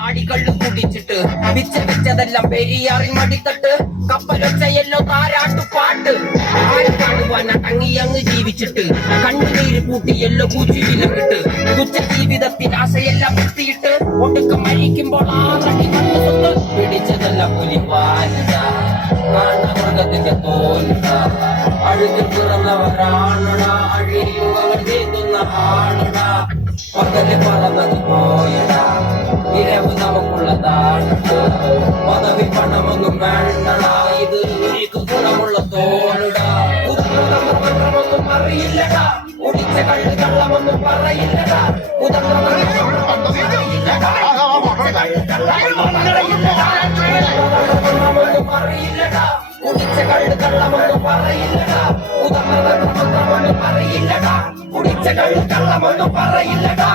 ആടികള്ളു കുടിച്ചിട്ട് വെച്ചതെല്ലാം പെരിയാറിൻ മടിത്തട്ട് കപ്പലൊച്ചയല്ലോ താരാട്ടു പാട്ട് ആര് കാണുവാൻ അടങ്ങിയങ്ങ് ജീവിച്ചിട്ട് കണ്ണുനീര് കൂട്ടിയല്ലോ കൂച്ചിയിലിട്ട് തുച്ഛ ജീവിതത്തിൽ ആശയെല്ലാം എത്തിയിട്ട് ഒടുക്കം മരിക്കുമ്പോൾ ആറടി കണ്ണു സ്വത്ത് പിടിച്ചതെല്ലാം പുലിപ്പാലിട മൃഗത്തിന്റെ തോലിട അഴുകിൽ പിറന്നവരാണട അഴിയുകകൾ നീന്തുന്ന ആണട പകല് പറന്നത് പോയടാ ഇരവ് നമുക്കുള്ളതാണ് പദവി പണമൊന്നും വേണ്ടടാ ഇത് എനിക്ക് ഗുണമുള്ള തോളിടാ കുതന്ത്രമൊന്നും അറിയില്ലടാ കുടിച്ച കള്ള് കള്ളമൊന്നും പറയില്ലടാ കുതന്ത്രമൊന്നും അറിയില്ലടാ കുടിച്ച കള്ള് കള്ളമൊന്നും പറയില്ലടാ കുതന്ത്രമൊന്നും അറിയില്ലടാ കുടിച്ച കള്ള് കള്ളമൊന്നും പറയില്ലടാ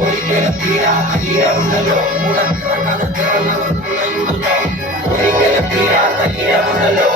ഒരിക്കലും തീരാത്ത ഹീരമുണ്ടല്ലോ ഒരിക്കലും തീരാത്ത ഹീരമുണ്ടല്ലോ